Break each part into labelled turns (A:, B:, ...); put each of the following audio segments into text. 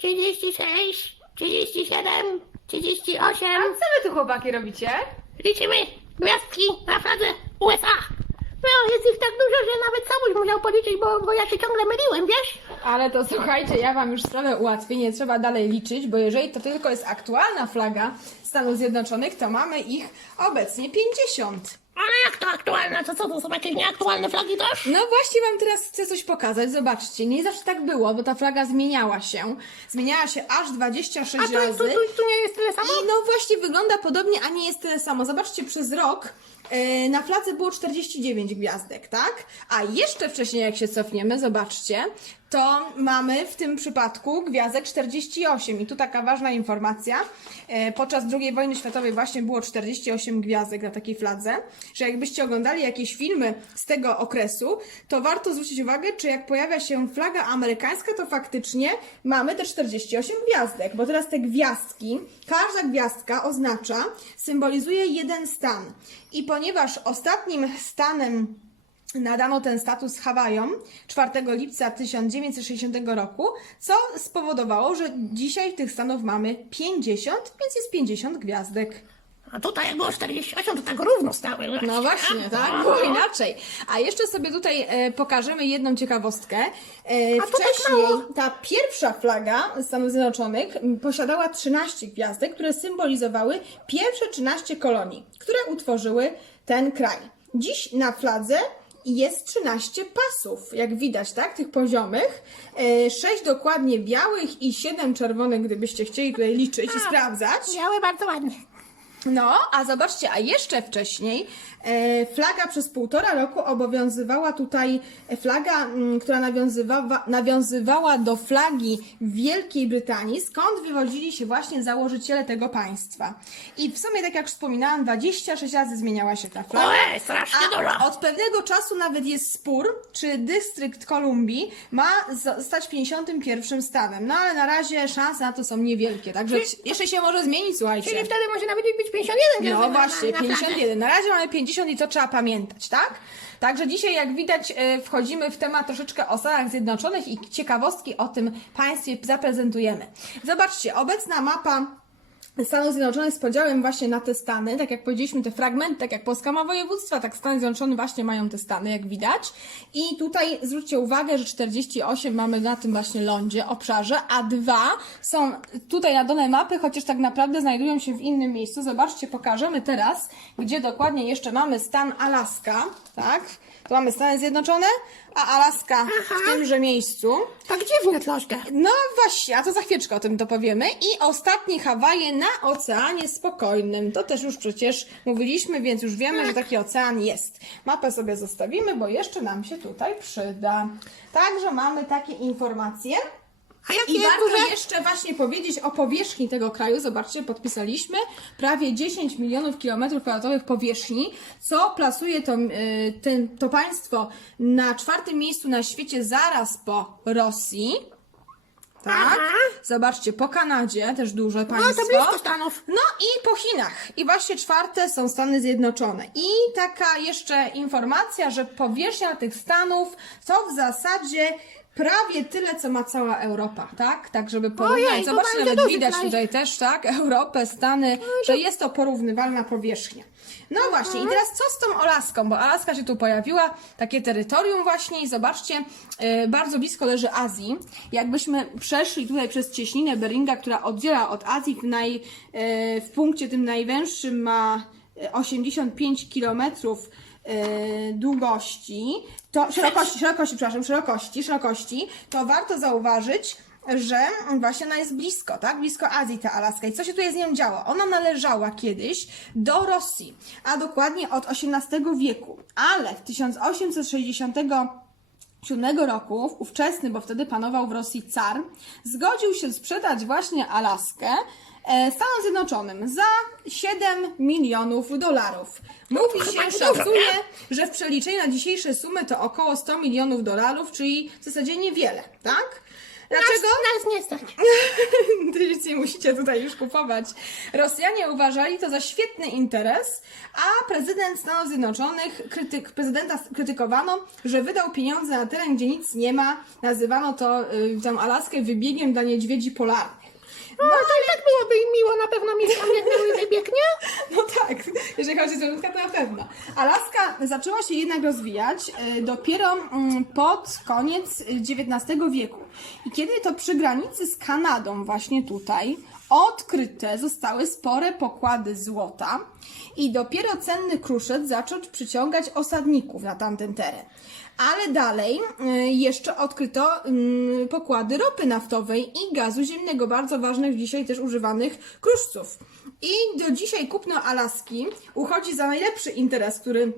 A: 36, 37, 38.
B: A co wy tu chłopaki robicie?
A: Liczymy gwiazdki na fladze USA. No, jest ich tak dużo, że nawet samuś musiał policzyć, bo, bo ja się ciągle myliłem, wiesz?
B: Ale to słuchajcie, ja wam już sprawę ułatwię, nie trzeba dalej liczyć, bo jeżeli to tylko jest aktualna flaga Stanów Zjednoczonych, to mamy ich obecnie 50.
A: To aktualne? To co, to są jakieś nieaktualne flagi też?
B: No właśnie wam teraz chcę coś pokazać, zobaczcie, nie zawsze tak było, bo ta flaga zmieniała się. Zmieniała się aż 26
A: A tu,
B: razy.
A: tu, tu, tu nie jest tyle samo?
B: I no właśnie wygląda podobnie, a nie jest tyle samo. Zobaczcie, przez rok e, na fladze było 49 gwiazdek, tak? A jeszcze wcześniej, jak się cofniemy, zobaczcie, to mamy w tym przypadku gwiazdek 48. I tu taka ważna informacja. E, podczas II wojny światowej właśnie było 48 gwiazdek na takiej fladze, że jakbyście oglądali jakieś filmy z tego okresu, to warto zwrócić uwagę, czy jak pojawia się flaga amerykańska, to faktycznie mamy te 48 gwiazdek, bo teraz te gwiazdki, każda gwiazdka oznacza, symbolizuje jeden stan. I ponieważ ostatnim stanem nadano ten status Hawajom 4 lipca 1960 roku, co spowodowało, że dzisiaj tych stanów mamy 50, więc jest 50 gwiazdek.
A: A tutaj jak było 48, to tak równo stały.
B: No właśnie, tak? Było inaczej. A jeszcze sobie tutaj e, pokażemy jedną ciekawostkę. E,
A: A to tak
B: wcześniej
A: mało.
B: ta pierwsza flaga Stanów Zjednoczonych posiadała 13 gwiazdek, które symbolizowały pierwsze 13 kolonii, które utworzyły ten kraj. Dziś na fladze jest 13 pasów, jak widać, tak? Tych poziomych. E, 6 dokładnie białych i 7 czerwonych, gdybyście chcieli tutaj liczyć i sprawdzać.
A: Białe bardzo ładnie.
B: No, a zobaczcie, a jeszcze wcześniej e, flaga przez półtora roku obowiązywała tutaj, e, flaga, m, która nawiązywała, nawiązywała do flagi Wielkiej Brytanii, skąd wywodzili się właśnie założyciele tego państwa. I w sumie, tak jak wspominałam, 26 razy zmieniała się ta flaga.
A: Ojej, strasznie dużo.
B: od pewnego czasu nawet jest spór, czy dystrykt Kolumbii ma zostać 51 stanem. No ale na razie szanse na to są niewielkie, także jeszcze się może zmienić, słuchajcie.
A: Czyli wtedy może nawet być 51
B: No właśnie,
A: na, na fladze.
B: 51. Na razie mamy 50 i to trzeba pamiętać, tak? Także dzisiaj, jak widać, e, wchodzimy w temat troszeczkę o Stanach Zjednoczonych i ciekawostki o tym państwie zaprezentujemy. Zobaczcie, obecna mapa Stanów Zjednoczonych z podziałem właśnie na te stany, tak jak powiedzieliśmy, te fragmenty, tak jak Polska ma województwa, tak Stany Zjednoczone właśnie mają te stany, jak widać. I tutaj zwróćcie uwagę, że 48 mamy na tym właśnie lądzie, obszarze, a dwa są tutaj na dole mapy, chociaż tak naprawdę znajdują się w innym miejscu. Zobaczcie, pokażemy teraz, gdzie dokładnie jeszcze mamy stan Alaska, tak? Tu mamy Stany Zjednoczone, a Alaska w tymże miejscu.
A: Tak dziwnie troszkę.
B: No właśnie, a to za chwileczkę o tym to powiemy. I ostatni Hawaje na Oceanie Spokojnym. To też już przecież mówiliśmy, więc już wiemy, że taki ocean jest. Mapę sobie zostawimy, bo jeszcze nam się tutaj przyda. Także mamy takie informacje.
A: A jakie
B: I warto jeszcze właśnie powiedzieć o powierzchni tego kraju. Zobaczcie, podpisaliśmy prawie 10 milionów kilometrów kwadratowych powierzchni, co plasuje to, y, ten, to państwo na czwartym miejscu na świecie zaraz po Rosji. Tak.
A: Aha.
B: Zobaczcie, po Kanadzie też duże
A: No
B: państwo.
A: to blisko Stanów.
B: No i po Chinach. I właśnie czwarte są Stany Zjednoczone. I taka jeszcze informacja, że powierzchnia tych Stanów to w zasadzie prawie tyle, co ma cała Europa, tak? Tak, żeby porównać.
A: Ojej, to
B: Zobaczcie, nawet
A: duży
B: widać
A: kraj.
B: tutaj też, tak? Europę, Stany, że jest to porównywalna powierzchnia. No właśnie, i teraz co z tą Alaską? Bo Alaska się tu pojawiła, takie terytorium właśnie i zobaczcie, e, bardzo blisko leży Azji. Jakbyśmy przeszli tutaj przez cieśninę Beringa, która oddziela od Azji w, naj, e, w punkcie tym najwęższym ma e, 85 kilometrów e, długości, to szerokości, szerokości, przepraszam, szerokości, szerokości, to warto zauważyć, że właśnie ona jest blisko, tak? Blisko Azji ta Alaska. I co się tutaj z nią działo? Ona należała kiedyś do Rosji, a dokładnie od XVIII wieku. Ale w 1867 roku, ówczesny, bo wtedy panował w Rosji car, zgodził się sprzedać właśnie Alaskę Stanom Zjednoczonym za 7 milionów dolarów. Mówi się, szacuje, że w przeliczeniu na dzisiejsze sumy to około 100 milionów dolarów, czyli w zasadzie niewiele, tak? Dlaczego?
A: Nas, nas nie stać.
B: nic nie musicie tutaj już kupować. Rosjanie uważali to za świetny interes, a prezydent Stanów Zjednoczonych, krytyk, prezydenta krytykowano, że wydał pieniądze na teren, gdzie nic nie ma. Nazywano to y, tam Alaskę wybiegiem dla niedźwiedzi polarnych.
A: No to i tak byłoby im miło na pewno mieć tam jak wybieg, nie?
B: No tak, jeżeli chodzi o zwierzątka, to na pewno. Alaska zaczęła się jednak rozwijać e, dopiero mm, pod koniec XIX wieku. I kiedy to przy granicy z Kanadą, właśnie tutaj, odkryte zostały spore pokłady złota i dopiero cenny kruszec zaczął przyciągać osadników na tamten teren. Ale dalej y, jeszcze odkryto ym, pokłady ropy naftowej i gazu ziemnego, bardzo ważnych dzisiaj też używanych kruszców. I do dzisiaj kupno Alaski uchodzi za najlepszy interes, który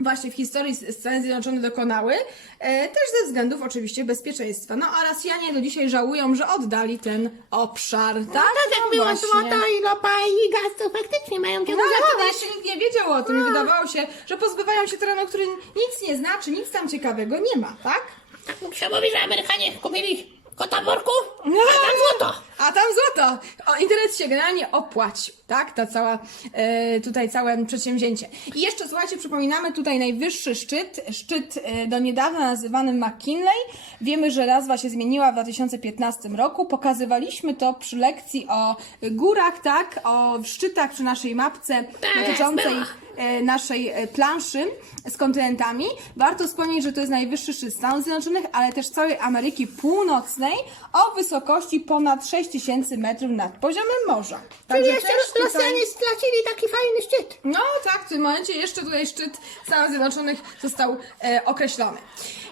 B: właśnie w historii Stany Zjednoczone dokonały, e, też ze względów oczywiście bezpieczeństwa. No a Rosjanie do dzisiaj żałują, że oddali ten obszar, tak?
A: Tak jak
B: No
A: było
B: właśnie.
A: złoto i ropa i gaz, to faktycznie mają
B: No ale wtedy
A: zachować.
B: jeszcze nikt nie wiedział o tym i wydawało się, że pozbywają się terenu, który nic nie znaczy, nic tam ciekawego nie ma, tak?
A: Tak się mówi, że Amerykanie kupili kota worku,
B: No,
A: a tam złoto.
B: A tam złoto! O, interes się generalnie opłacił, tak? Ta cała, e, tutaj całe przedsięwzięcie. I jeszcze, słuchajcie, przypominamy tutaj najwyższy szczyt, szczyt e, do niedawna nazywany McKinley. Wiemy, że nazwa się zmieniła w 2015 roku. Pokazywaliśmy to przy lekcji o górach, tak? O szczytach przy naszej mapce
A: Tak,
B: dotyczącej
A: była.
B: E, naszej e, planszy z kontynentami. Warto wspomnieć, że to jest najwyższy szczyt Stanów Zjednoczonych, ale też całej Ameryki Północnej o wysokości ponad 6000 metrów nad poziomem morza.
A: Czyli
B: Także
A: jeszcze
B: też tutaj-
A: Rosjanie stracili taki fajny szczyt.
B: no tak, w tym momencie jeszcze tutaj szczyt Stanów Zjednoczonych został e, określony.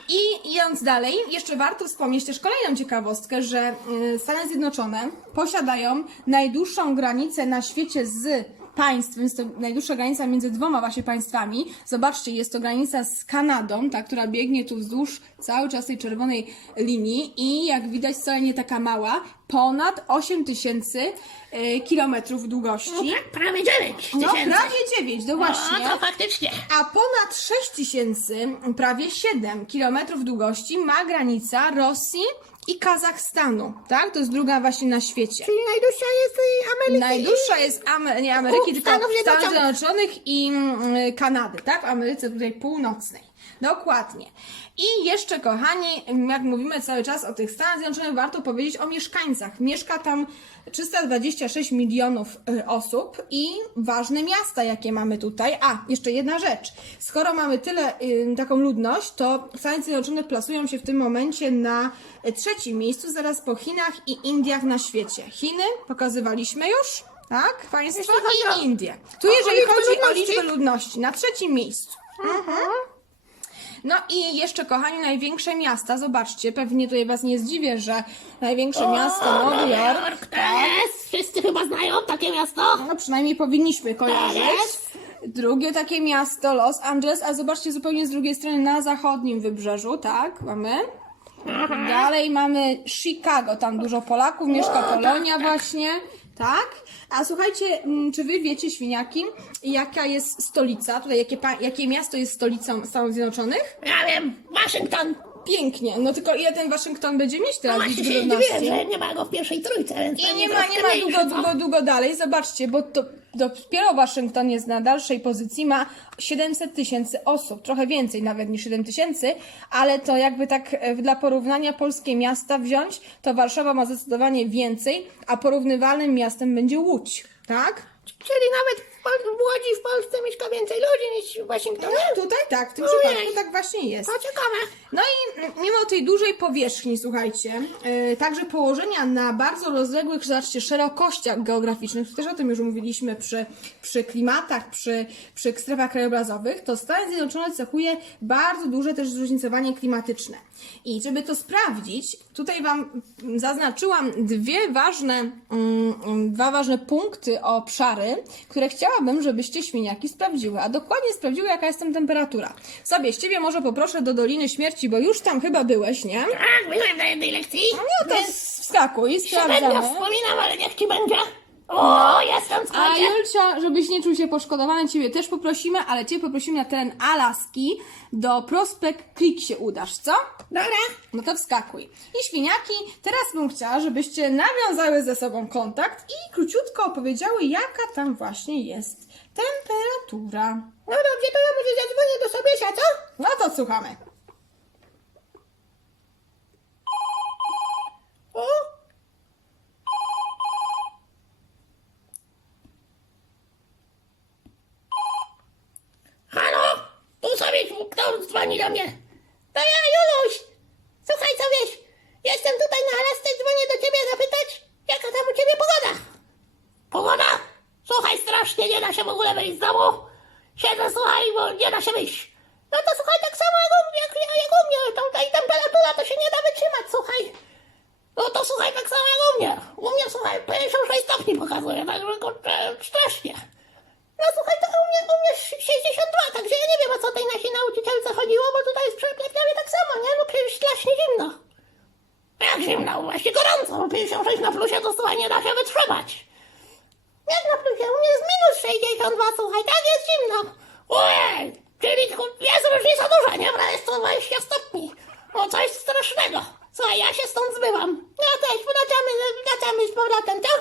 B: I idąc dalej, jeszcze warto wspomnieć też kolejną ciekawostkę, że e, Stany Zjednoczone posiadają najdłuższą granicę na świecie z państwem, jest to najdłuższa granica między dwoma właśnie państwami. Zobaczcie, jest to granica z Kanadą, ta, która biegnie tu wzdłuż cały czas tej czerwonej linii i jak widać wcale nie taka mała, ponad 8 tysięcy e, kilometrów długości.
A: No tak, prawie 9
B: No,
A: tysięcy.
B: prawie 9, no właśnie.
A: No to faktycznie.
B: A ponad 6 tysięcy, prawie 7 kilometrów długości ma granica Rosji i Kazachstanu, tak? To jest druga właśnie na świecie.
A: Czyli najdłuższa jest y, Ameryka.
B: Najdłuższa jest Ame- nie Ameryki,
A: U,
B: tylko
A: Stanów
B: Stanów
A: Zjednoczonych.
B: Zjednoczonych i mm, Kanady, tak? W Ameryce tutaj północnej. Dokładnie. I jeszcze, kochani, jak mówimy cały czas o tych Stanach Zjednoczonych, warto powiedzieć o mieszkańcach. Mieszka tam 326 milionów y, osób i ważne miasta, jakie mamy tutaj. A, jeszcze jedna rzecz. Skoro mamy tyle, y, taką ludność, to Stany Zjednoczone plasują się w tym momencie na y, trzecim miejscu, zaraz po Chinach i Indiach na świecie. Chiny pokazywaliśmy już, tak? Państwo i Indie. Tu jeżeli chodzi o liczbę ludności, na trzecim miejscu. No i jeszcze, kochani, największe miasta, zobaczcie, pewnie tutaj was nie zdziwię, że największe miasto Nowy Jork,
A: to jest. Wszyscy chyba znają takie miasto.
B: no przynajmniej powinniśmy kojarzyć. Drugie takie miasto, Los Angeles, a zobaczcie zupełnie z drugiej strony na zachodnim wybrzeżu, tak, mamy. Dalej mamy Chicago, tam dużo Polaków, mieszka Polonia właśnie, tak. A słuchajcie, mm, czy wy wiecie, świniaki, jaka jest stolica, tutaj jakie, jakie miasto jest stolicą Stanów Zjednoczonych?
A: Ja wiem, Waszyngton.
B: Pięknie, no tylko ile ten Waszyngton będzie mieć
A: No
B: teraz
A: właśnie
B: liczby
A: się dziwię, że nie ma go w pierwszej trójce, więc
B: I nie ma, nie ma długo, długo, długo dalej. Zobaczcie, bo to dopiero Waszyngton jest na dalszej pozycji, ma 700 tysięcy osób, trochę więcej nawet niż 7 tysięcy, ale to jakby tak e, dla porównania polskie miasta wziąć, to Warszawa ma zdecydowanie więcej, a porównywalnym miastem będzie Łódź, tak?
A: Czyli nawet Pol- w Łodzi w Polsce mieszka więcej ludzi niż w Waszyngtonie.
B: No, tutaj tak, w tym
A: Ojej.
B: przypadku tak właśnie jest.
A: To ciekawe.
B: No i mimo tej dużej powierzchni, słuchajcie, yy, także położenia na bardzo rozległych, zobaczcie, szerokościach geograficznych, też o tym już mówiliśmy przy, przy klimatach, przy, przy strefach krajobrazowych, to Stany Zjednoczone cechuje bardzo duże też zróżnicowanie klimatyczne. I żeby to sprawdzić, tutaj Wam zaznaczyłam dwie ważne, mm, mm, dwa ważne punkty, obszary, które chciałabym, żebyście świniaki sprawdziły, a dokładnie sprawdziły, jaka jest tam temperatura. Sobie z Ciebie może poproszę do Doliny Śmierci, bo już tam chyba byłeś, nie?
A: Tak, byłem na jednej lekcji.
B: No to wskakuj,
A: Średnio
B: sprawdzamy.
A: wspominam, ale niech ci będzie. O, jestem,
B: A
A: słuchajcie.
B: Julcia, żebyś nie czuł się poszkodowany, ciebie też poprosimy, ale ciebie poprosimy na teren Alaski, do Prospect Creek się udasz, co?
A: Dobra.
B: No to wskakuj. I świniaki, teraz bym chciała, żebyście nawiązały ze sobą kontakt i króciutko opowiedziały, jaka tam właśnie jest temperatura.
A: No dobrze, to ja może zadzwonię do Sobiesia, co?
B: No to słuchamy.
A: O. Halo? Tu kto dzwoni do mnie? To ja, Juluś! Słuchaj, co wiesz? Jestem tutaj na Alasce, dzwonię do ciebie zapytać, jaka tam u ciebie pogoda? Pogoda? Słuchaj, strasznie nie da się w ogóle wyjść z domu. Siedzę, słuchaj, bo nie da się wyjść. No to słuchaj, tak samo jak u, jak, jak u mnie, tutaj temperatura to się nie da wytrzymać, słuchaj. No to słuchaj, tak samo jak u mnie. U mnie, słuchaj, 56 stopni pokazuje, także kurczę, strasznie. No słuchaj, to u mnie, u mnie 62, także ja nie wiem, o co tej nasi nauczycielce chodziło, bo tutaj jest prawie tak samo, nie? No przecież strasznie zimno. Jak zimno? Właśnie gorąco, bo 56 na plusie to słuchaj, nie da się wytrzymać. Jak na plusie? U mnie jest minus 62, słuchaj, tak jest zimno. Ojej, czyli jest różnica duża, nie? Prawie 120 stopni. O, coś strasznego. Słuchaj, ja się stąd zbywam. Ja też, wracamy, wracamy z powrotem, co?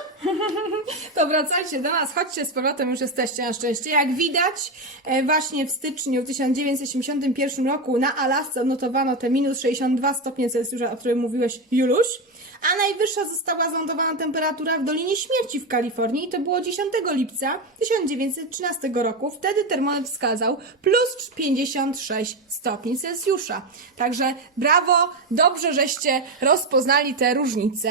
B: To wracajcie do nas, chodźcie z powrotem, już jesteście na szczęście. Jak widać, e, właśnie w styczniu 1981 roku na Alasce odnotowano te minus 62 stopnie Celsjusza, o którym mówiłeś, Juluś. A najwyższa została zanotowana temperatura w Dolinie Śmierci w Kalifornii i to było 10 lipca 1913 roku. Wtedy termometr wskazał plus 56 stopni Celsjusza. Także brawo, dobrze, żeście rozpoznali te różnice.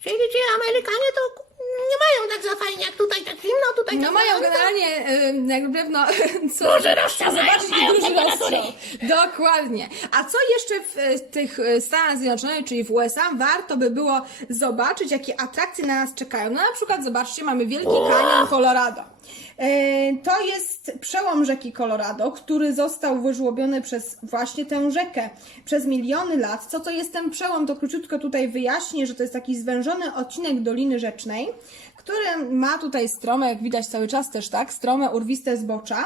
A: Czyli ci Amerykanie to nie mają tak za fajnie jak tutaj, tak zimno, tutaj
B: No
A: tak
B: mają
A: gorąco.
B: generalnie y, jakby pewno co,
A: Duży rozstrzał mają,
B: zobaczyć
A: mają
B: duży
A: temperatury.
B: rozstrzał. Dokładnie. A co jeszcze w y, tych y, Stanach Zjednoczonych, czyli w USA, warto by było zobaczyć, jakie atrakcje na nas czekają. No na przykład zobaczcie, mamy Wielki Kanion Colorado. Y, To jest przełom rzeki Colorado, który został wyżłobiony przez właśnie tę rzekę przez miliony lat. Co to jest ten przełom, to króciutko tutaj wyjaśnię, że to jest taki zwężony odcinek Doliny Rzecznej, który ma tutaj strome, jak widać cały czas też, tak, strome, urwiste zbocza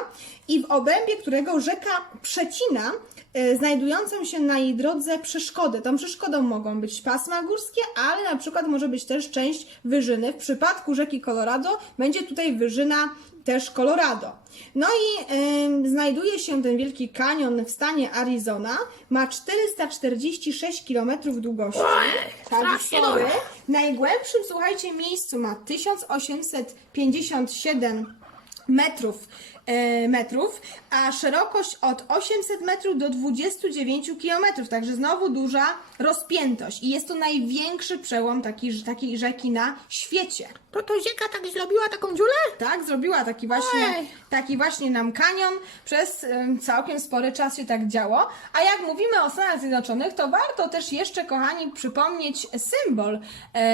B: i w obrębie którego rzeka przecina e, znajdującą się na jej drodze przeszkody. Tą przeszkodą mogą być pasma górskie, ale na przykład może być też część wyżyny. W przypadku rzeki Colorado będzie tutaj wyżyna też Colorado. No i znajduje się ten wielki kanion w stanie Arizona. Ma 446 km długości. Tak,
A: dużo.
B: Najgłębszym, słuchajcie, miejscu ma 1857 metrów, e, metrów, a szerokość od 800 metrów do 29 kilometrów, także znowu duża rozpiętość. I jest to największy przełom taki, takiej rzeki na świecie.
A: To to rzeka tak zrobiła taką dziulę?
B: Tak, zrobiła taki właśnie,
A: Ojej.
B: taki właśnie nam kanion. Przez ym, całkiem spory czas się tak działo. A jak mówimy o Stanach Zjednoczonych, to warto też jeszcze, kochani, przypomnieć symbol,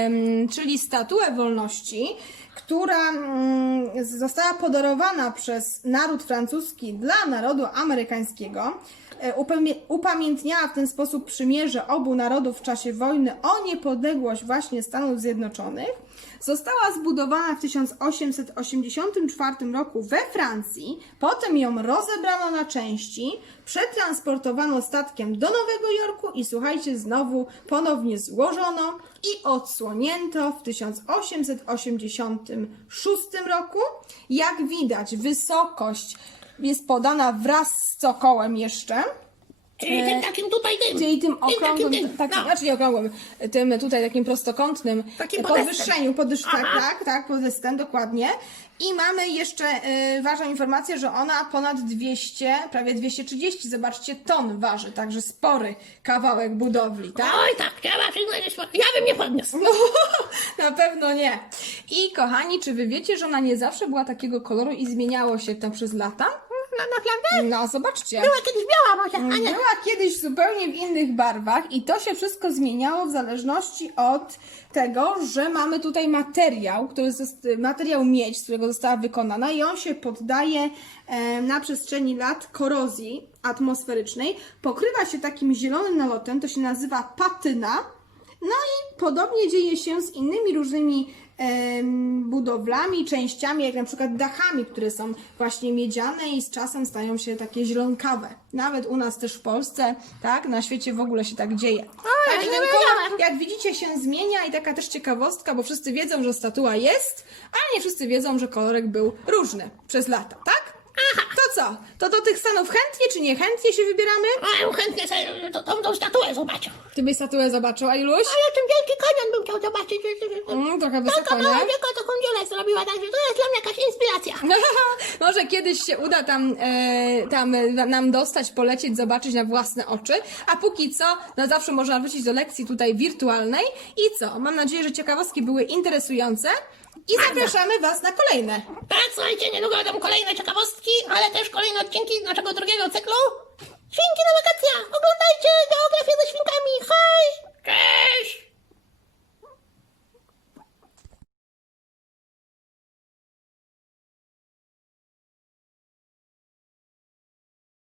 B: ym, czyli statuę wolności, która ym, została podarowana przez naród francuski dla narodu amerykańskiego. E, upamię- Upamiętniała w ten sposób przymierze obu narodów w czasie wojny o niepodległość właśnie Stanów Zjednoczonych. Została zbudowana w 1884 roku we Francji, potem ją rozebrano na części, przetransportowano statkiem do Nowego Jorku i słuchajcie, znowu ponownie złożono i odsłonięto w 1886 roku. Jak widać, wysokość jest podana wraz z cokołem jeszcze.
A: Czyli tym takim tutaj tym.
B: Czyli tym
A: takim
B: okrągłym,
A: tym.
B: takim,
A: no.
B: znaczy nie okrągłym, tym tutaj takim prostokątnym
A: Takim podestem.
B: podwyższeniu, podwyż, tak,
A: Aha.
B: tak, tak, podestem, dokładnie. I mamy jeszcze y, ważną informację, że ona ponad 200, prawie 230, zobaczcie, ton waży, także spory kawałek budowli, tak?
A: Oj tak, spo- ja bym nie podniósł.
B: No, na pewno nie. I kochani, czy wy wiecie, że ona nie zawsze była takiego koloru i zmieniało się to przez lata?
A: Na, naprawdę?
B: No, zobaczcie.
A: Była kiedyś biała może, a nie.
B: Była kiedyś zupełnie w innych barwach i to się wszystko zmieniało w zależności od tego, że mamy tutaj materiał, który jest materiał miedź, z którego została wykonana i on się poddaje e, na przestrzeni lat korozji atmosferycznej. Pokrywa się takim zielonym nalotem, to się nazywa patyna. No i podobnie dzieje się z innymi różnymi budowlami, częściami, jak na przykład dachami, które są właśnie miedziane i z czasem stają się takie zielonkawe. Nawet u nas też w Polsce, tak? Na świecie w ogóle się tak dzieje.
A: ja
B: Także
A: nie
B: ten kolor, jak widzicie, się zmienia i taka też ciekawostka, bo wszyscy wiedzą, że statua jest, ale nie wszyscy wiedzą, że kolorek był różny przez lata, tak? Co? To do tych stanów chętnie czy niechętnie się wybieramy?
A: A ja chętnie sobie tą, tą, tą statuę zobaczę.
B: Ty byś statuę zobaczył, a Iluś?
A: A ja ten wielki kanion bym chciał zobaczyć.
B: Mm, trochę
A: Taka
B: wysoko,
A: mała
B: nie?
A: dziecko taką dziurę zrobiła, także to jest dla mnie jakaś inspiracja.
B: Może kiedyś się uda tam, e, tam e, nam dostać, polecieć, zobaczyć na własne oczy. A póki co, na zawsze można wrócić do lekcji tutaj wirtualnej. I co? Mam nadzieję, że ciekawostki były interesujące. I zapraszamy Was na kolejne.
A: Tak, słuchajcie, niedługo będą kolejne ciekawostki, ale też kolejne odcinki naszego drugiego cyklu. Świnki na wakacjach! Oglądajcie geografię ze świnkami! Hej! Cześć!